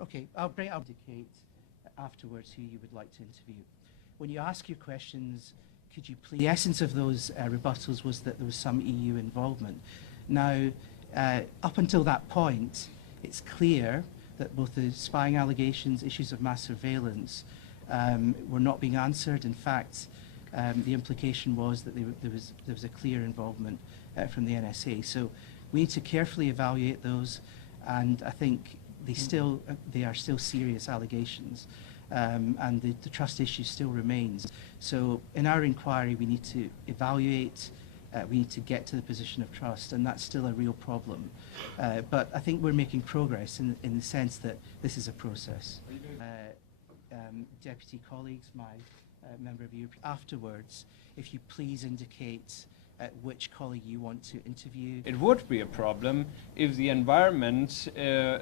Okay, I'll indicate afterwards who you would like to interview. When you ask your questions, could you please... The essence of those rebuttals was that there was some EU involvement. Now, up until that point, it's clear that both the spying allegations, issues of mass surveillance, were not being answered. In fact, the implication was that there was a clear involvement from the NSA. So we need to carefully evaluate those, and I think they are still serious allegations, and the trust issue still remains. So in our inquiry, we need to evaluate, we need to get to the position of trust, and that's still a real problem. But I think we're making progress in the sense that this is a process. Deputy colleagues, my member of Europe, afterwards, if you please indicate which colleague you want to interview. It would be a problem if the environment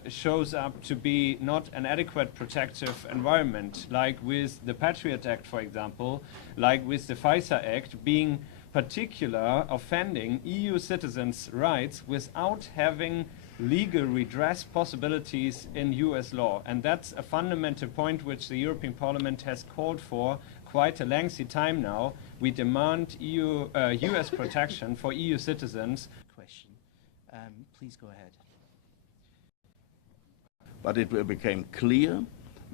shows up to be not an adequate protective environment, like with the Patriot Act, for example, like with the FISA Act, being particular offending EU citizens' rights without having legal redress possibilities in US law. And that's a fundamental point which the European Parliament has called for quite a lengthy time now. We demand US protection for EU citizens. Question. Please go ahead. But it became clear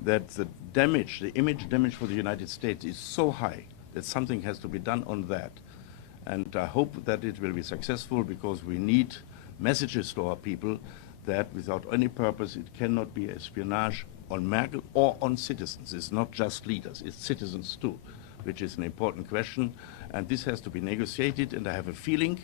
that the damage, the image damage for the United States is so high that something has to be done on that. And I hope that it will be successful, because we need messages to our people that without any purpose it cannot be espionage on Merkel or on citizens. It's not just leaders, it's citizens too, which is an important question. And this has to be negotiated, and I have a feeling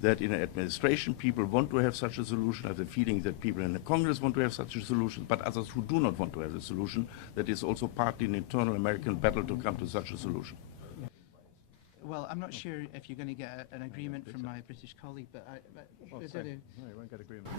that in an administration people want to have such a solution. I have the feeling that people in the Congress want to have such a solution, but others who do not want to have the solution, that is also partly an internal American battle to come to such a solution. Well, I'm not sure if you're going to get an agreement from my British colleague, but No, you won't get agreement.